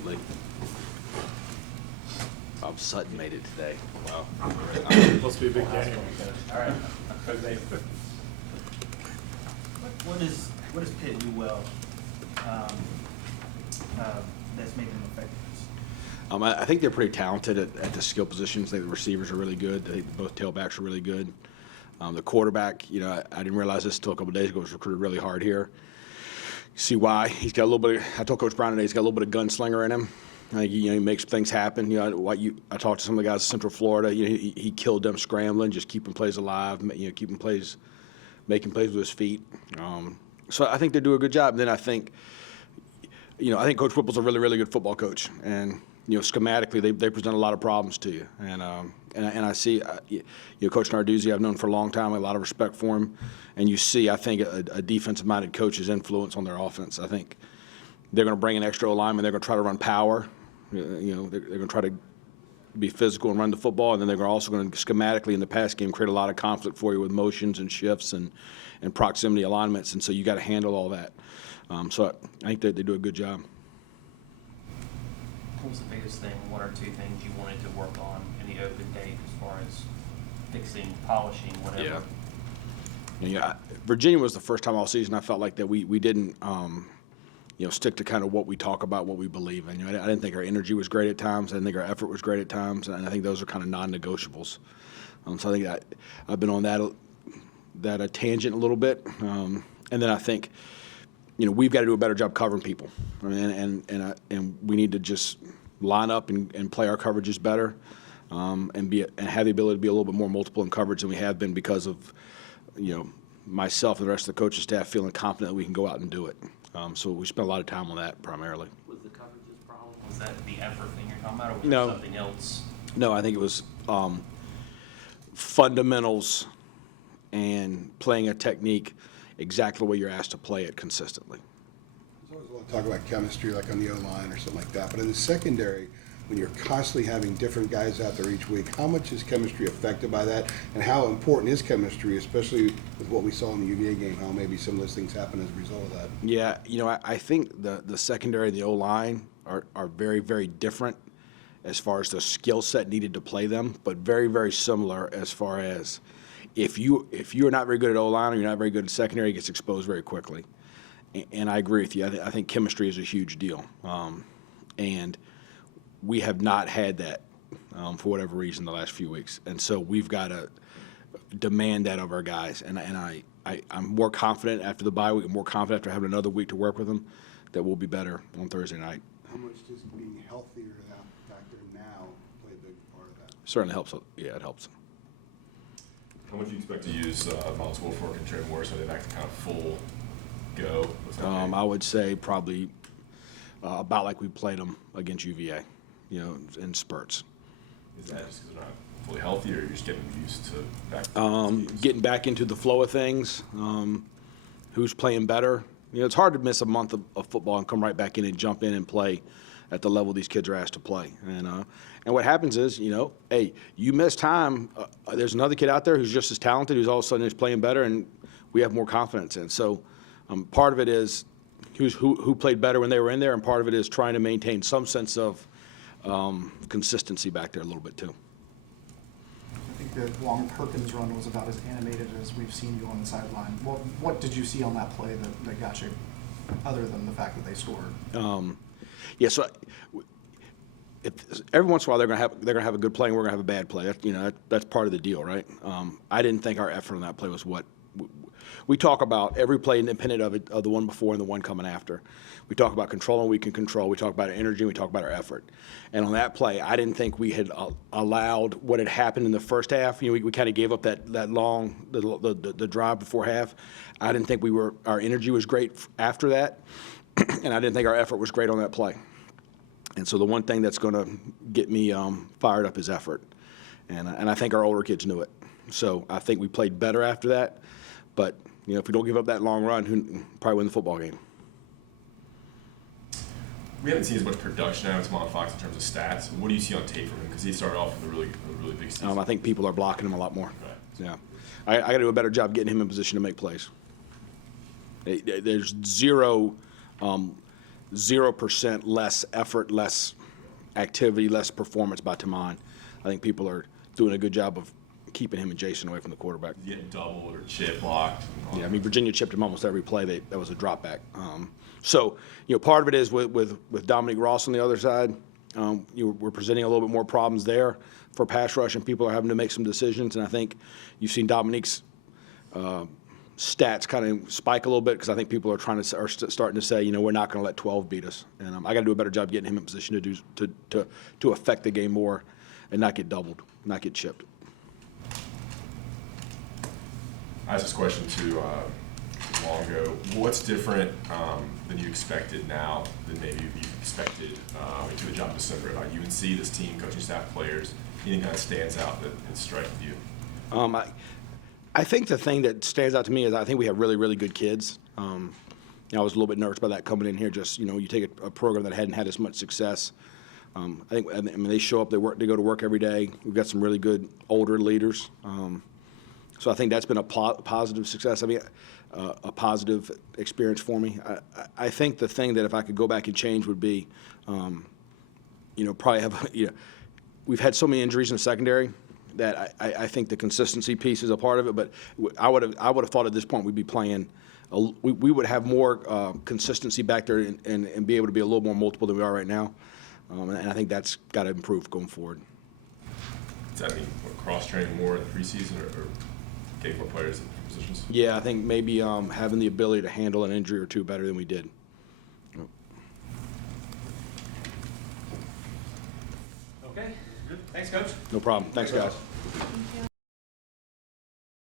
Absolutely. Bob Sutton made it today. Wow. Must be a big game. All right. What does Pitt do well that's making them effective? I think they're pretty talented at the skill positions. I think the receivers are really good. I think both tailbacks are really good. The quarterback, I didn't realize this until a couple of days ago, was recruited really hard here. You see why? He's got a little bit I told Coach Brown today, he's got a little bit of gunslinger in him. I think he makes things happen. I talked to some of the guys in Central Florida. He killed them scrambling, just keeping plays alive. Making plays with his feet. So I think they do a good job. And then I think Coach Whipple's a really, really good football coach. And schematically, they present a lot of problems to you. And I see, Coach Narduzzi, I've known for a long time. I have a lot of respect for him. And you see, I think a defensive-minded coach's influence on their offense. I think they're going to bring an extra alignment. They're going to try to run power. They're going to try to be physical and run the football, and then they're also going to schematically in the pass game create a lot of conflict for you with motions and shifts and proximity alignments, and so you got to handle all that. So I think that they do a good job. What was the biggest thing, one or two things you wanted to work on in the open date as far as fixing, polishing, whatever? Yeah. Virginia was the first time all season I felt like that we didn't stick to kind of what we talk about, what we believe in. I didn't think our energy was great at times. I didn't think our effort was great at times, and I think those are kind of non-negotiables. So I think I've been on that tangent a little bit, and then I think we've got to do a better job covering people, and we need to just line up and play our coverages better, and have the ability to be a little bit more multiple in coverage than we have been because of myself and the rest of the coaching staff feeling confident that we can go out and do it. So we spent a lot of time on that primarily. Was the coverages problem? Was that the effort thing you're talking about, or was No. there something else? No, I think it was fundamentals and playing a technique exactly the way you're asked to play it consistently. There's always a lot of talk about chemistry, like on the O-line or something like that. But in the secondary, when you're constantly having different guys out there each week, how much is chemistry affected by that? And how important is chemistry, especially with what we saw in the UVA game, how maybe some of those things happen as a result of that? Yeah, I think the secondary and the O-line are very, very different as far as the skill set needed to play them, but very, very similar as far as if you're not very good at O-line or you're not very good at secondary, it gets exposed very quickly. And I agree with you. I think chemistry is a huge deal. And we have not had that for whatever reason the last few weeks. And so we've got to demand that of our guys. And I'm more confident after the bye week, more confident after having another week to work with them that we'll be better on Thursday night. How much does being healthier that factor now play a big part of that? Certainly helps. Yeah, it helps. How much do you expect to use Miles Wolfork and Trey Morris? Are they back to kind of full go? I would say probably about like we played them against UVA, in spurts. Is that just because they're not fully healthy, or you're just getting used to Getting back into the flow of things, who's playing better. It's hard to miss a month of football and come right back in and jump in and play at the level these kids are asked to play. And what happens is, hey, you miss time. There's another kid out there who's just as talented, who's all of a sudden is playing better, and we have more confidence in. So part of it is who played better when they were in there, and part of it is trying to maintain some sense of consistency back there a little bit too. I think the long Perkins run was about as animated as we've seen you on the sideline. What did you see on that play that got you, other than the fact that they scored? So every once in a while they're gonna have a good play and we're gonna have a bad play. That's part of the deal, right? I didn't think our effort on that play was what we talk about. Every play independent of the one before and the one coming after. We talk about controlling what we can control. We talk about our energy. We talk about our effort. And on that play, I didn't think we had allowed what had happened in the first half. We kind of gave up that long the drive before half. I didn't think our energy was great after that, and I didn't think our effort was great on that play. And so the one thing that's going to get me fired up is effort, and I think our older kids knew it. So I think we played better after that. But if we don't give up that long run, who probably win the football game. We haven't seen as much production out of Tamon Fox in terms of stats. What do you see on tape from him? Because he started off with a really big season. I think people are blocking him a lot more. Right. Yeah, I got to do a better job getting him in position to make plays. There's zero 0% less effort, less activity, less performance by Taman. I think people are doing a good job of keeping him and Jason away from the quarterback. Getting doubled or chip blocked. Yeah, I mean, Virginia chipped him almost every play. That was a drop back. So, part of it is with Dominic Ross on the other side, we're presenting a little bit more problems there for pass rush, and people are having to make some decisions. And I think you've seen Dominique's stats kind of spike a little bit because I think people are starting to say, we're not going to let 12 beat us. And I got to do a better job getting him in position to affect the game more and not get doubled, not get chipped. I asked this question to long ago. What's different than you expected now than maybe you expected into the job in December about UNC, this team, coaching staff, players? Anything kind of stands out that strikes you? I think the thing that stands out to me is I think we have really, really good kids. I was a little bit nervous about that coming in here. Just you take a program that hadn't had as much success. I mean they show up, they go to work every day. We've got some really good older leaders. So I think that's been a positive success. I mean, a positive experience for me. I think the thing that if I could go back and change would be, probably have, we've had so many injuries in the secondary that I think the consistency piece is a part of it. But I would have thought at this point we'd be playing, we would have more consistency back there and be able to be a little more multiple than we are right now. And I think that's got to improve going forward. Does that mean cross training more in the preseason or getting more players in positions? Yeah, I think maybe having the ability to handle an injury or two better than we did. Okay, good. Thanks, Coach. No problem. Thanks, guys.